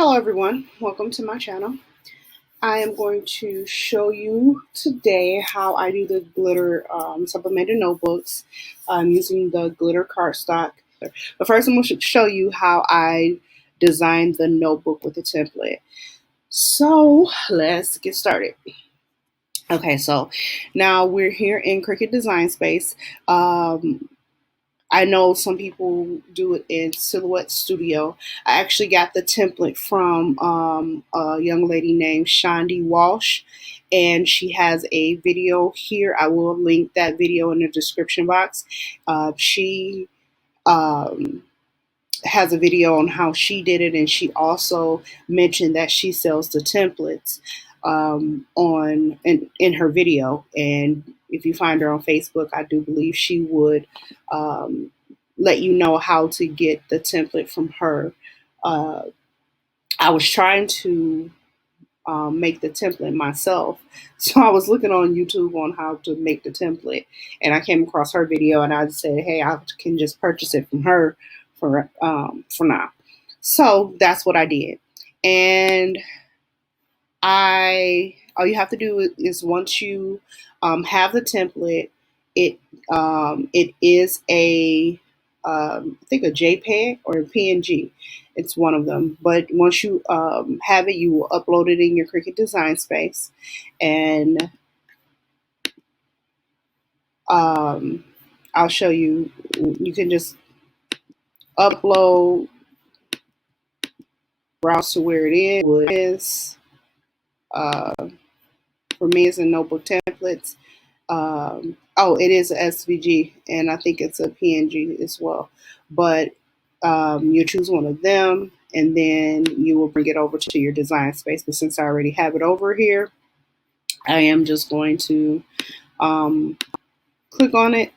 Hello everyone, welcome to my channel. I am going to show you today how I do the glitter sublimated notebooks using the glitter cardstock. But first I'm going to show you how I designed the notebook with the template. So let's get started. Okay, so now we're here in Cricut Design Space. I know some people do it in Silhouette Studio. I actually got the template from a young lady named Chandi Walsh, and she has a video here. I will link that video in the description box. She has a video on how she did it, and she also mentioned that she sells the templates in her video. And if you find her on Facebook, I do believe she would let you know how to get the template from her. I was trying to make the template myself, so I was looking on YouTube on how to make the template, and I came across her video, and I said, "Hey, I can just purchase it from her for now." So that's what I did, and all you have to do is once you have the template, it is I think a JPEG or a PNG. It's one of them. But once you have it, you will upload it in your Cricut Design Space, and I'll show you. You can just upload, browse to where it is. For me, it's in notebook templates. Oh, it is a SVG, and I think it's a PNG as well. But you choose one of them, and then you will bring it over to your design space. But since I already have it over here, I am just going to click on it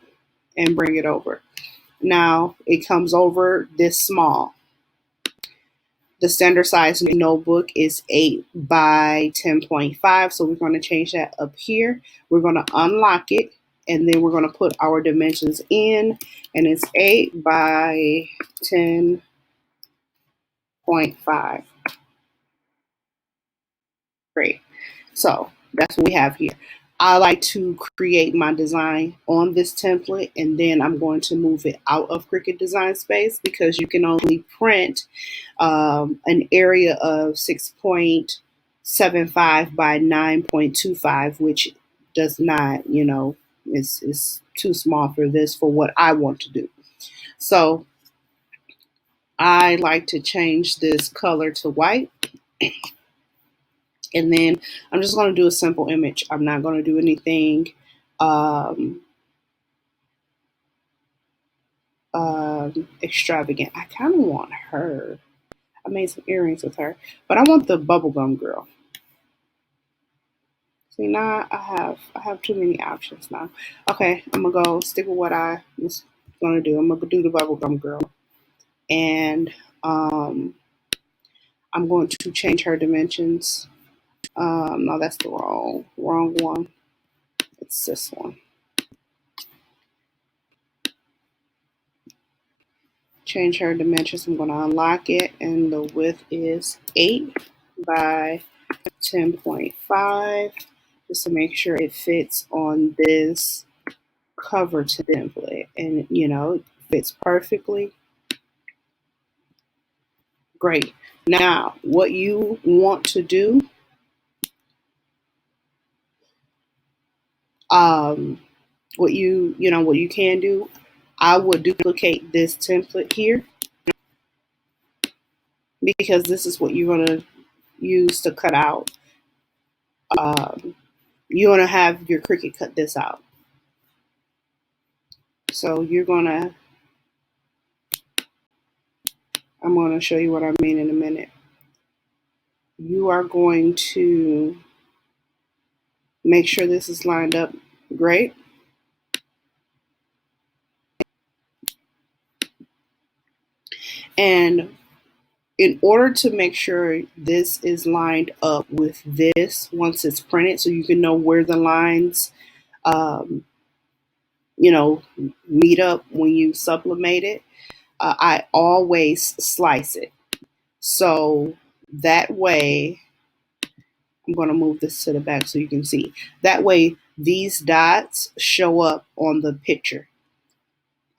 and bring it over. Now it comes over this small. The standard size notebook is 8 by 10.5, so we're going to change that up here. We're going to unlock it, and then we're going to put our dimensions in, and it's 8 by 10.5. Great. So that's what we have here. I like to create my design on this template, and then I'm going to move it out of Cricut Design Space because you can only print an area of 6.75 by 9.25, which does not, is too small for this, for what I want to do. So I like to change this color to white. And then I'm just going to do a simple image. I'm not going to do anything extravagant. I kind of want her. I made some earrings with her, but I want the bubblegum girl. See, now I have too many options now. Okay, I'm gonna go stick with what I was gonna do. I'm gonna do the bubblegum girl, and I'm going to change her dimensions. No, that's the wrong one. It's this one. Change her dimensions. I'm going to unlock it, and the width is 8 by 10.5, just to make sure it fits on this cover template, and it fits perfectly. Great. Now, what you want to do, what you can do, I would duplicate this template here, because this is what you're going to use to cut out. You want to have your Cricut cut this out. So I'm going to show you what I mean in a minute. You are going to make sure this is lined up great. And in order to make sure this is lined up with this once it's printed, so you can know where the lines, meet up when you sublimate it, I always slice it. So That way, I'm going to move this to the back so you can see. That way, these dots show up on the picture.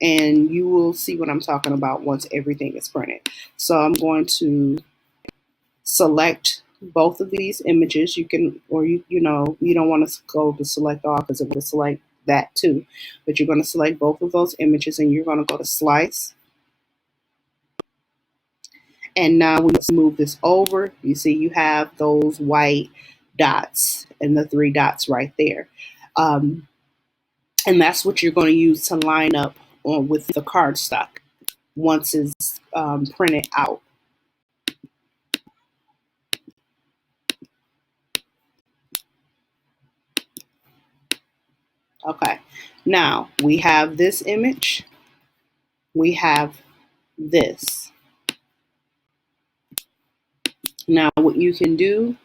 And you will see what I'm talking about once everything is printed. So I'm going to select both of these images. You can, or you know, you don't want to go to select all because it will select that too. But you're going to select both of those images and you're going to go to slice. And now when you move this over, you see you have those white dots and the 3 dots right there. And that's what you're going to use to line up with the cardstock once it's printed out. Okay, now we have this image, we have this. Now what you can do,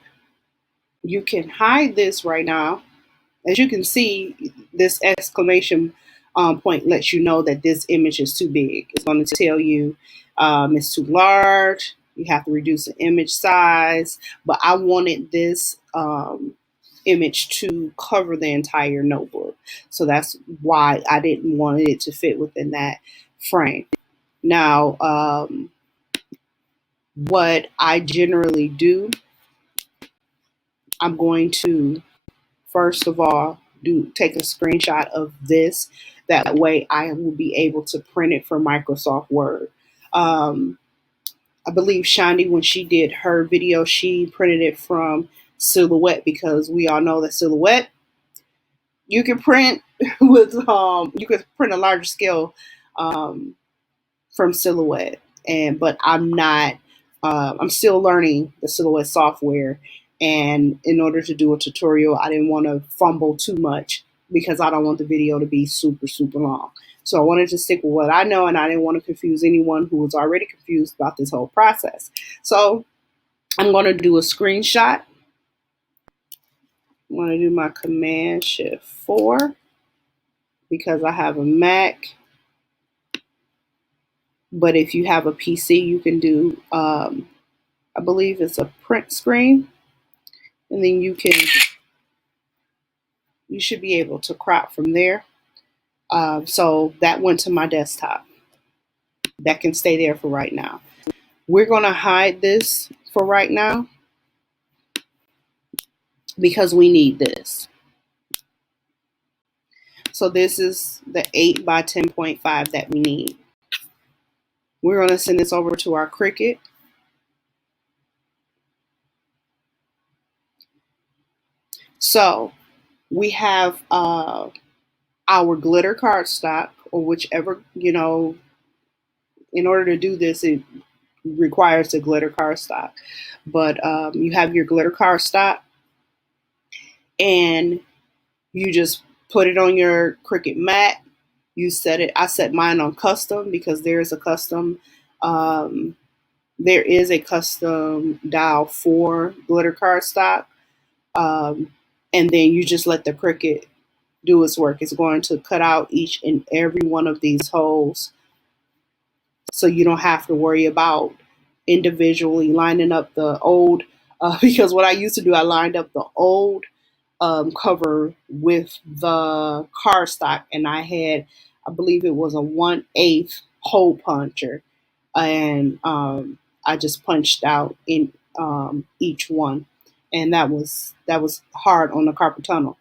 you can hide this right now. As you can see, this exclamation point lets you know that this image is too big. It's going to tell you it's too large. You have to reduce the image size. But I wanted this image to cover the entire notebook. So that's why I didn't want it to fit within that frame. Now, what I generally do, I'm going to first of all take a screenshot of this. That way I will be able to print it for Microsoft Word. I believe Chandi, when she did her video, she printed it from Silhouette because we all know that Silhouette, you can print with, you could print a larger scale from Silhouette. But I'm not, I'm still learning the Silhouette software. And in order to do a tutorial, I didn't want to fumble too much because I don't want the video to be super, super long. So I wanted to stick with what I know, and I didn't want to confuse anyone who was already confused about this whole process. So I'm going to do a screenshot. I'm going to do my Command-Shift-4 because I have a Mac. But if you have a PC, you can do, I believe it's a print screen. And then you should be able to crop from there. So that went to my desktop. That can stay there for right now. We're going to hide this for right now because we need this. So this is the 8 by 10.5 that we need. We're going to send this over to our Cricut. So we have our glitter cardstock, or whichever, you know, in order to do this, it requires the glitter cardstock. But you have your glitter cardstock, and you just put it on your Cricut mat. You set it. I set mine on custom because there is a custom dial for glitter cardstock. And then you just let the Cricut do its work. It's going to cut out each and every one of these holes, so you don't have to worry about individually lining up the old, because what I used to do, I lined up the old cover with the cardstock, and I had, I believe it was a 1/8 hole puncher, and I just punched out in each one, and that was hard on the carpal tunnel.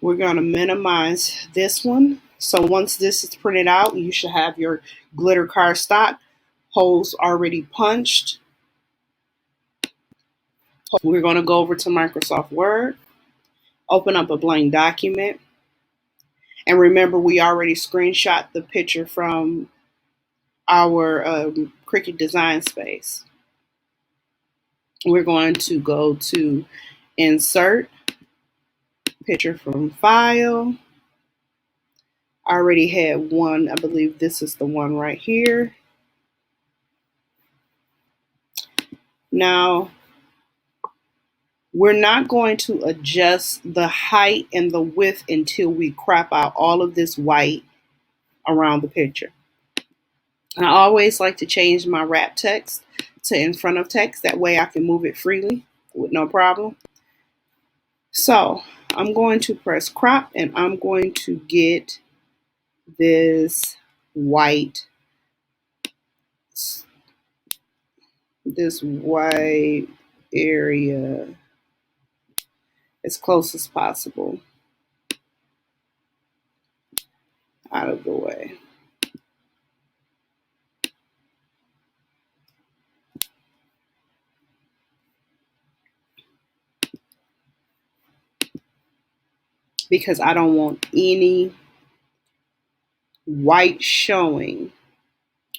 We're going to minimize this one. So once this is printed out, you should have your glitter cardstock holes already punched. We're going to go over to Microsoft Word, open up a blank document. And remember, we already screenshot the picture from our Cricut design space. We're going to go to Insert, Picture from File. I already had one. I believe this is the one right here. Now, we're not going to adjust the height and the width until we crop out all of this white around the picture. I always like to change my wrap text to in front of text. That way I can move it freely with no problem. So I'm going to press crop and I'm going to get this white, area as close as possible out of the way. Because I don't want any white showing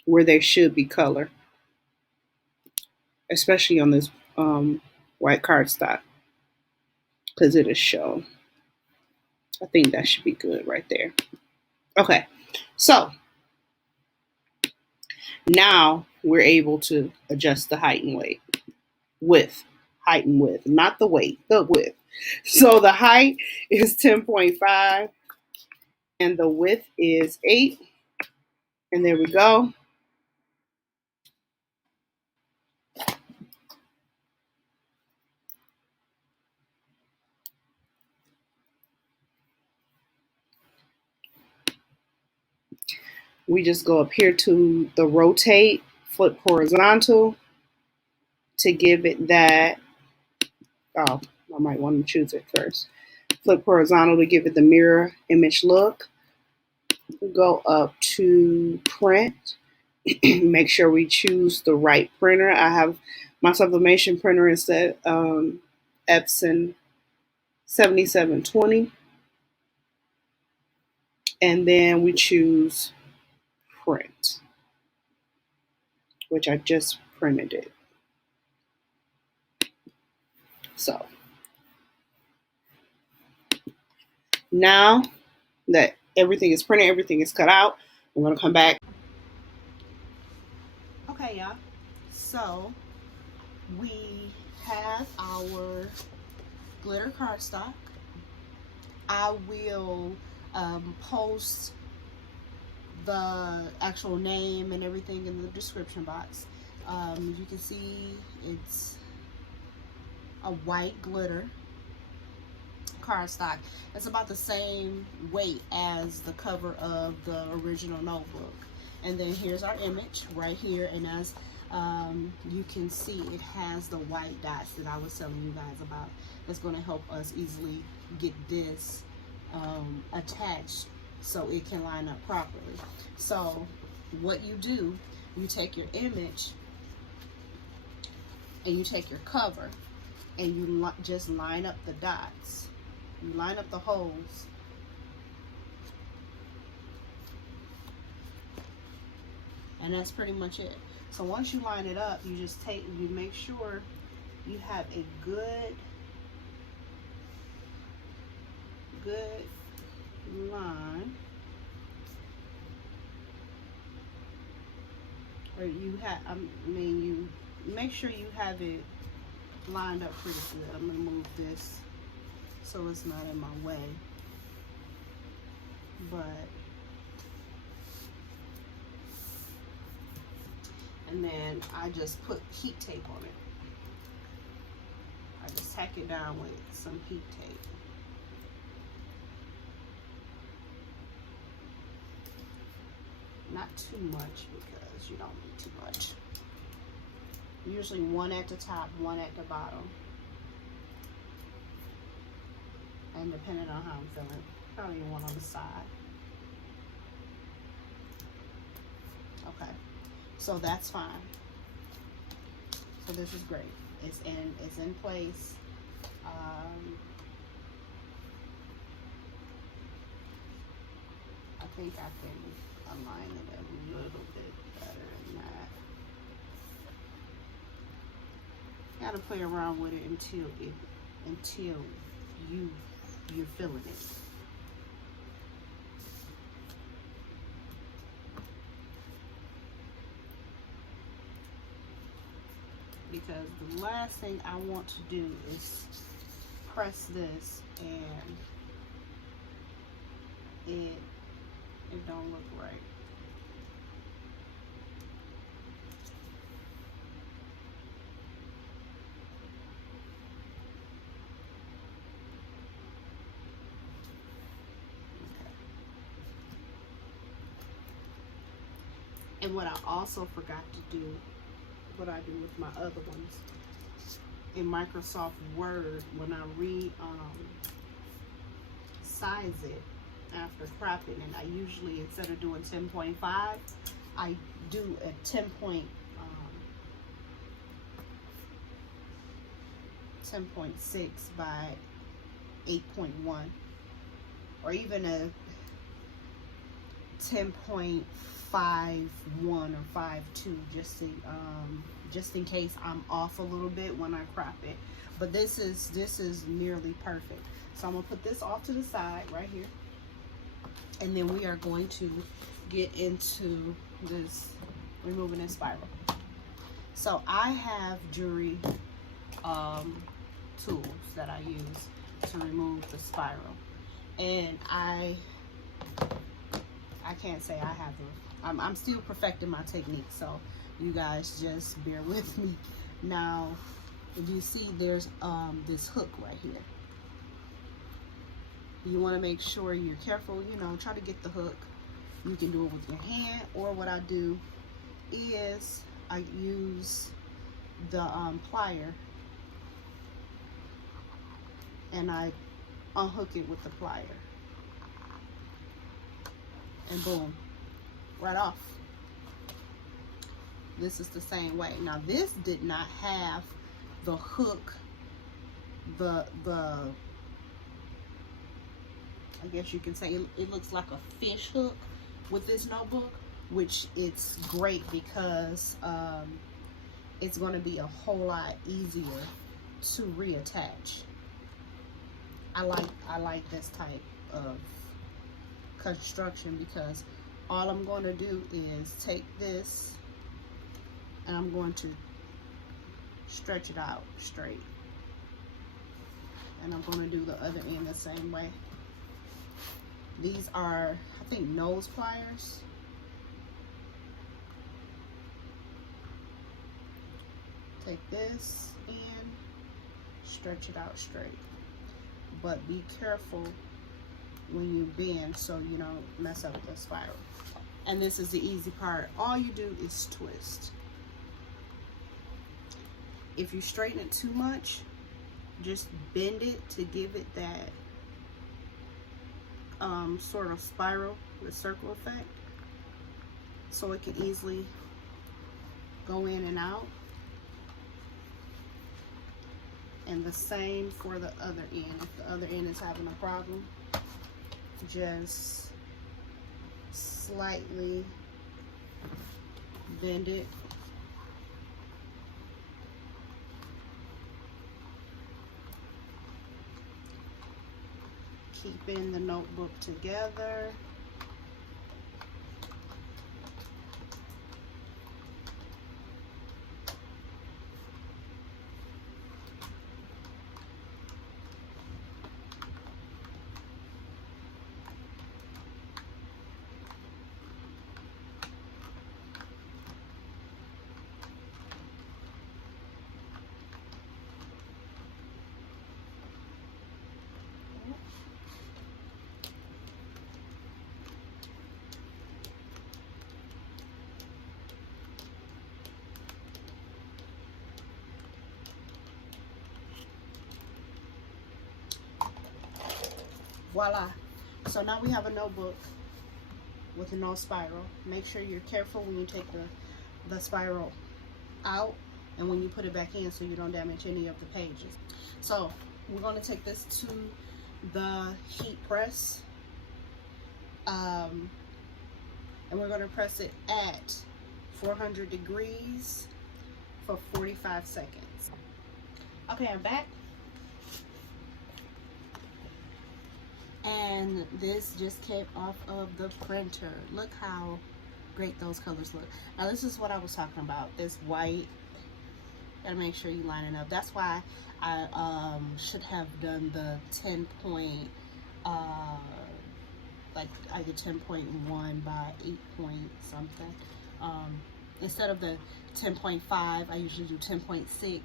where there should be color, especially on this white cardstock, because it'll show. I think that should be good right there. Okay, so now we're able to adjust the height and width, not the weight, the width. So the height is 10.5 and the width is 8. And there we go. We just go up here to the rotate, flip horizontal to give it that. Oh, I might want to choose it first. Flip horizontal to give it the mirror image look. Go up to print. Make sure we choose the right printer. I have my sublimation printer is the Epson 7720. And then we choose print, which I just printed it. So now that everything is printed, everything is cut out, I'm going to come back. Okay, y'all. So we have our glitter cardstock. I will post the actual name and everything in the description box. You can see it's a white glitter cardstock. It's about the same weight as the cover of the original notebook. And then here's our image right here, and as you can see, it has the white dots that I was telling you guys about. That's going to help us easily get this attached so it can line up properly. So what you do, you take your image and you take your cover and you just line up the dots. You line up the holes. And that's pretty much it. So once you line it up, you just you make sure you have a good line. Or you make sure you have it lined up pretty good. I'm gonna move this so it's not in my way. And then I just put heat tape on it. I just tack it down with some heat tape. Not too much because you don't need too much. Usually one at the top, one at the bottom. And depending on how I'm feeling, probably one on the side. Okay, so that's fine. So this is great. It's in place. I think I can align it a little bit better than that. Gotta play around with it until you're feeling it. Because the last thing I want to do is press this and it don't look right. And what I also forgot to do, what I do with my other ones, in Microsoft Word, when I size it after cropping, and I usually, instead of doing 10.5, I do a 10.6 by 8.1, or even a 10.51 or 5.2, just in case I'm off a little bit when I crop it. But this is nearly perfect. So I'm gonna put this off to the side right here, and then we are going to get into this, removing this spiral. So I have jewelry tools that I use to remove the spiral, and I can't say I have them. I'm still perfecting my technique, so you guys just bear with me. Now, if you see, there's this hook right here. You want to make sure you're careful, you know, try to get the hook. You can do it with your hand, or what I do is I use the plier, and I unhook it with the plier, and boom, right off. This is the same way. Now this did not have the hook, the I guess you can say it looks like a fish hook with this notebook, which it's great because it's going to be a whole lot easier to reattach. I like this type of construction because all I'm going to do is take this and I'm going to stretch it out straight, and I'm going to do the other end the same way. These are, I think, nose pliers. Take this and stretch it out straight, but be careful when you bend so you don't mess up the spiral. And this is the easy part. All you do is twist. If you straighten it too much, just bend it to give it that sort of spiral, the circle effect, so it can easily go in and out. And the same for the other end. If the other end is having a problem, just slightly bend it. Keeping the notebook together. Voila. So now we have a notebook with a no spiral. Make sure you're careful when you take the spiral out and when you put it back in so you don't damage any of the pages. So we're going to take this to the heat press, and we're going to press it at 400 degrees for 45 seconds. Okay, I'm back. And this just came off of the printer. Look how great those colors look. Now this is what I was talking about, this white. Gotta make sure you line it up. That's why I should have done the 10 point, like either 10.1 by 8 point something. Instead of the 10.5, I usually do 10.6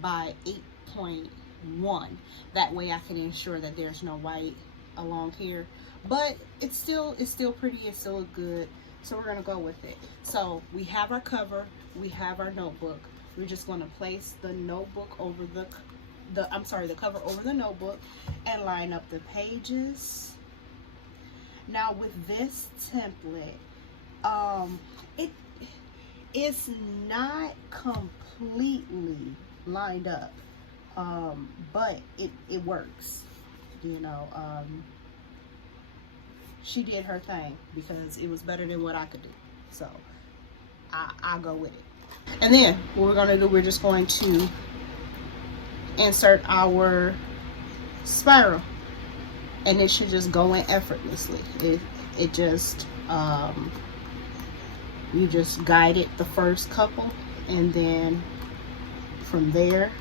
by 8.1. That way I can ensure that there's no white along here, but it's still pretty. It's still a good So we're gonna go with it. So we have our cover, we have our notebook. We're just gonna place the notebook over the cover over the notebook and line up the pages. Now with this template, it's not completely lined up, but it works. You know, she did her thing because it was better than what I could do. So I'll go with it. And then what we're gonna do, we're just going to insert our spiral, and it should just go in effortlessly. It just you just guide it the first couple, and then from there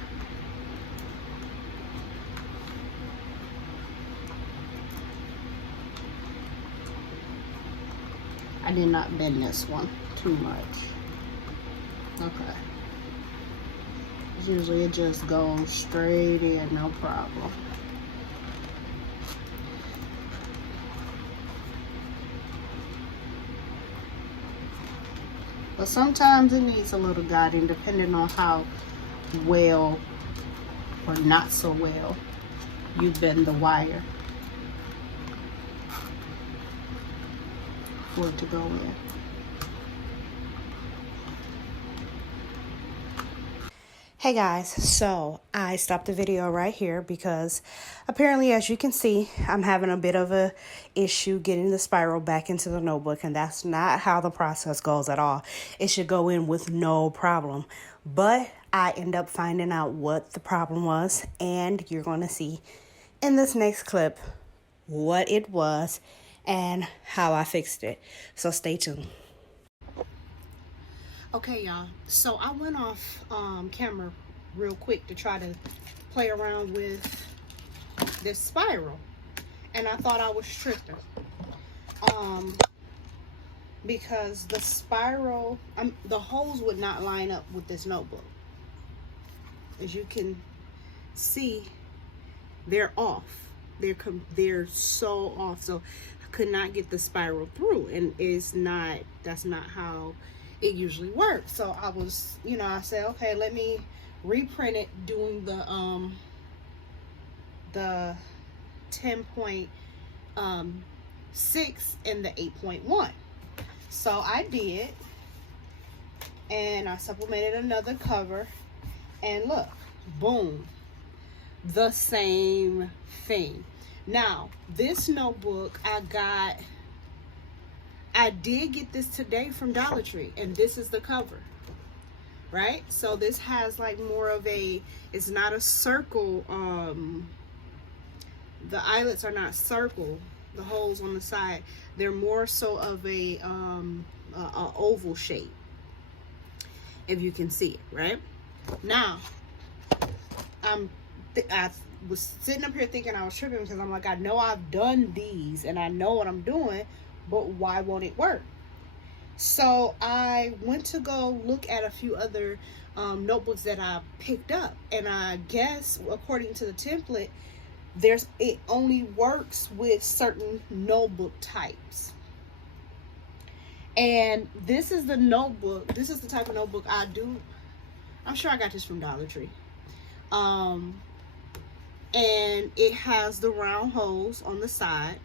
I did not bend this one too much. Okay. Usually it just goes straight in, no problem. But sometimes it needs a little guiding depending on how well or not so well you bend the wire for it to go in. Hey guys, so I stopped the video right here because apparently, as you can see, I'm having a bit of a issue getting the spiral back into the notebook, and that's not how the process goes at all. It should go in with no problem, but I end up finding out what the problem was, and you're going to see in this next clip what it was and how I fixed it. So stay tuned. Okay, y'all, so I went off camera real quick to try to play around with this spiral, and I thought I was tripping because the spiral, the holes would not line up with this notebook. As you can see, they're off. They're so off, so I could not get the spiral through, and that's not how it usually works. So I was, I said, okay, let me reprint it doing the 10.6 and the 8.1. So I did, and I sublimated another cover, and look, boom, the same thing. Now this notebook I did get this today from Dollar Tree, and this is the cover, right? So this has like more of it's not a circle, the eyelets are not circle, the holes on the side, they're more so of a oval shape, if you can see it, right? Now, I was sitting up here thinking I was tripping because I'm like, I know I've done these and I know what I'm doing, but why won't it work? So I went to go look at a few other notebooks that I picked up, and I guess according to the template, it only works with certain notebook types. And this is the notebook, this is the type of notebook I do. I'm sure I got this from Dollar Tree. And it has the round holes on the side.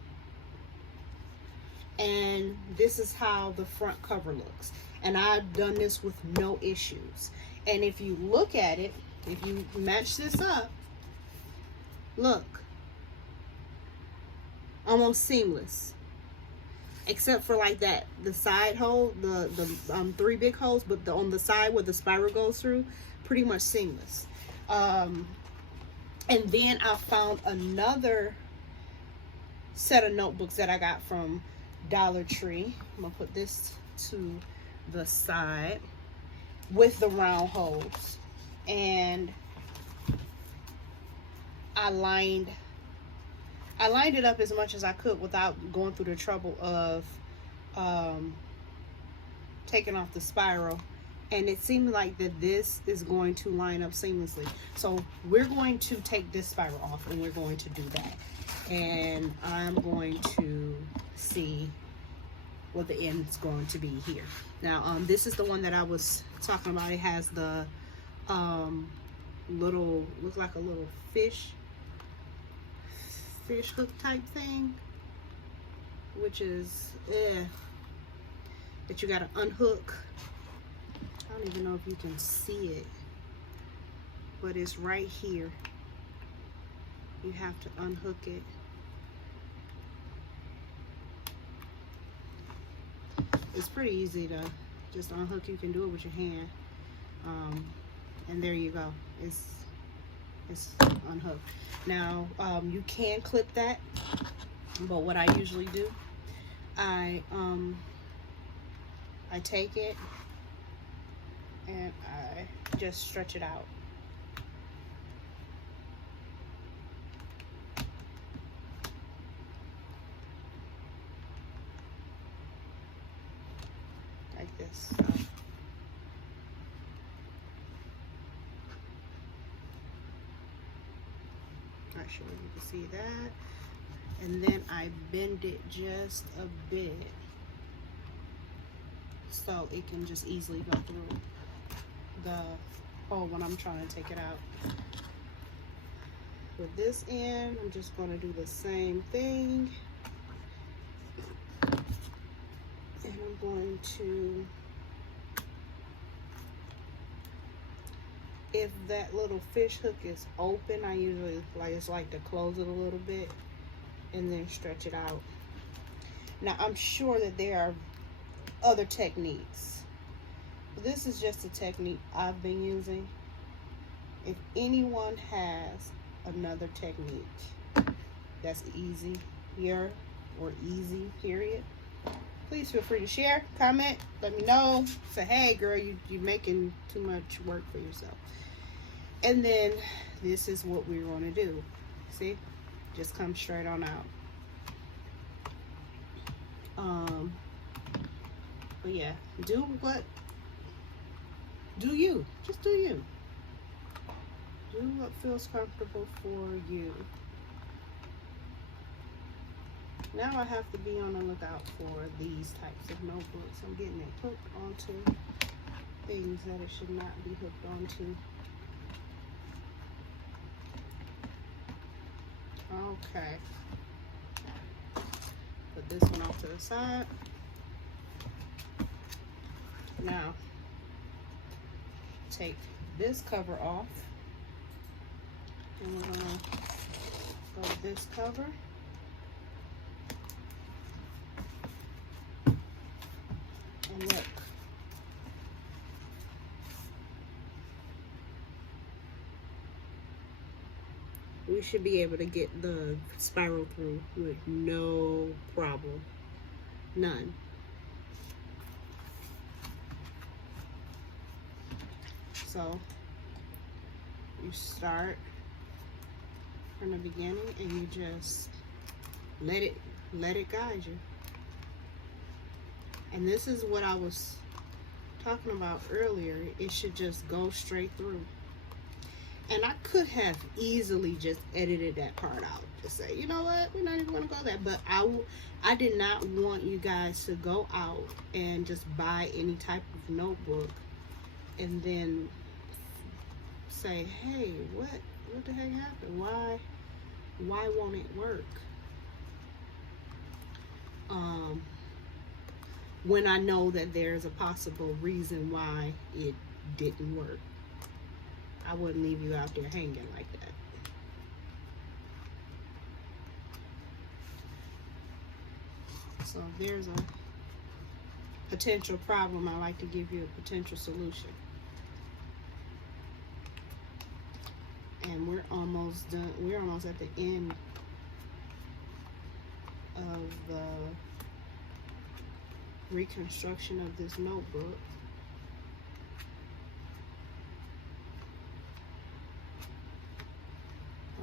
And this is how the front cover looks, and I've done this with no issues. And if you look at it, if you match this up, look, almost seamless, except for like the side hole, the 3 big holes, but on the side where the spiral goes through, pretty much seamless. And then I found another set of notebooks that I got from Dollar Tree. I'm gonna put this to the side with the round holes, and I lined it up as much as I could without going through the trouble of taking off the spiral, and it seemed like that this is going to line up seamlessly. So we're going to take this spiral off, and we're going to do that, and I'm going to see what the end is going to be here. Now, this is the one that I was talking about. It has the little, look like a little fish hook type thing, which is that you got to unhook. I don't even know if you can see it, but it's right here. You have to unhook it. It's pretty easy to just unhook. You can do it with your hand, and there you go. It's unhooked. Now you can clip that, but what I usually do, I take it and I just stretch it out. Like this. So. Not sure you can see that. And then I bend it just a bit so it can just easily go through the hole when I'm trying to take it out. With this end, I'm just going to do the same thing. And I'm going to, if that little fish hook is open, I usually like to close it a little bit and then stretch it out. Now, I'm sure that there are other techniques. This is just a technique I've been using. If anyone has another technique that's easier or easy, period, please feel free to share, comment, let me know. Say, hey girl, you're making too much work for yourself. And then this is what we're going to do. See? Just come straight on out. But yeah, do you. Just do you. Do what feels comfortable for you. Now I have to be on the lookout for these types of notebooks. I'm getting it hooked onto things that it should not be hooked onto. Okay. Put this one off to the side. Now, take this cover off. And we're going to go with this cover. And look. We should be able to get the spiral through with no problem. None. So you start from the beginning and you just let it guide you. And this is what I was talking about earlier. It should just go straight through. And I could have easily just edited that part out. Just say, you know what, we're not even going to go there. But I did not want you guys to go out and just buy any type of notebook and then say, hey, what the heck happened? Why won't it work? When I know that there's a possible reason why it didn't work. I wouldn't leave you out there hanging like that. So if there's a potential problem, I like to give you a potential solution. And we're almost done. We're almost at the end of the reconstruction of this notebook.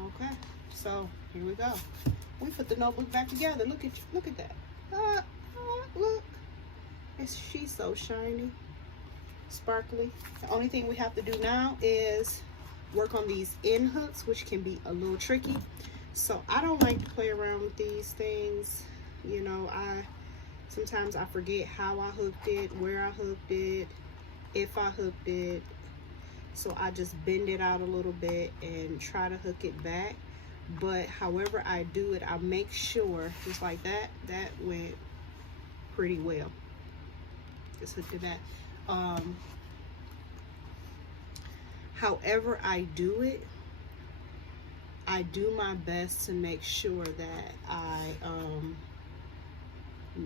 Okay, so here we go. We put the notebook back together. Look at that. Look, she's so shiny, sparkly. The only thing we have to do now is work on these end hooks, which can be a little tricky. So I don't like to play around with these things. You know, Sometimes I forget how I hooked it, where I hooked it, if I hooked it. So I just bend it out a little bit and try to hook it back. But however I do it, I make sure, just like that, that went pretty well. Just hooked it back. However I do it, I do my best to make sure that I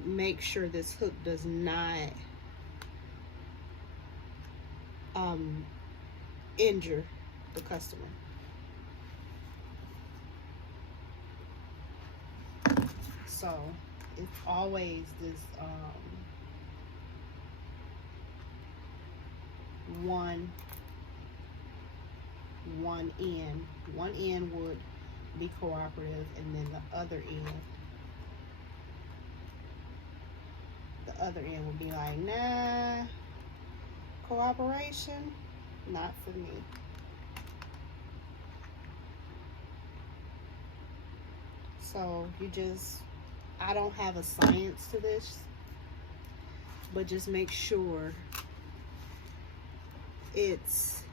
make sure this hook does not injure the customer. So it's always this one end would be cooperative, and then the other end would be like, nah, cooperation, not for me. So I don't have a science to this, but just make sure it's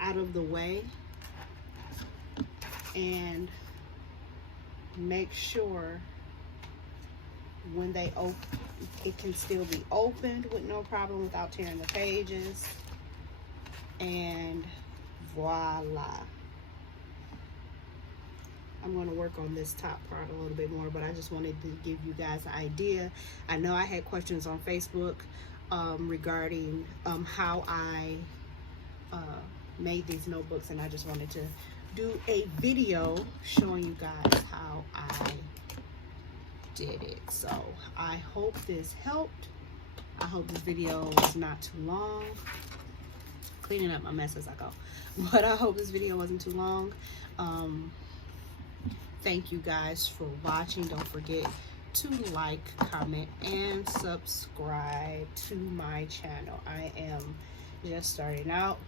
out of the way, and make sure when they open, it can still be opened with no problem without tearing the pages. And voila. I'm going to work on this top part a little bit more, but I just wanted to give you guys an idea. I know I had questions on Facebook regarding how I made these notebooks, and I just wanted to do a video showing you guys how I did it. So I hope this helped. I hope this video was not too long. Cleaning up my mess as I go, but I hope this video wasn't too long. Thank you guys for watching. Don't forget to like, comment, and subscribe to my channel. I am just starting out,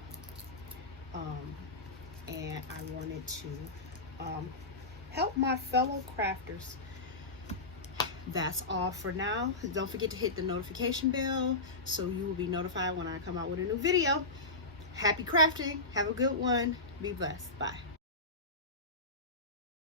and I wanted to help my fellow crafters. That's all for now. Don't forget to hit the notification bell so you will be notified when I come out with a new video. Happy crafting. Have a good one. Be blessed. Bye.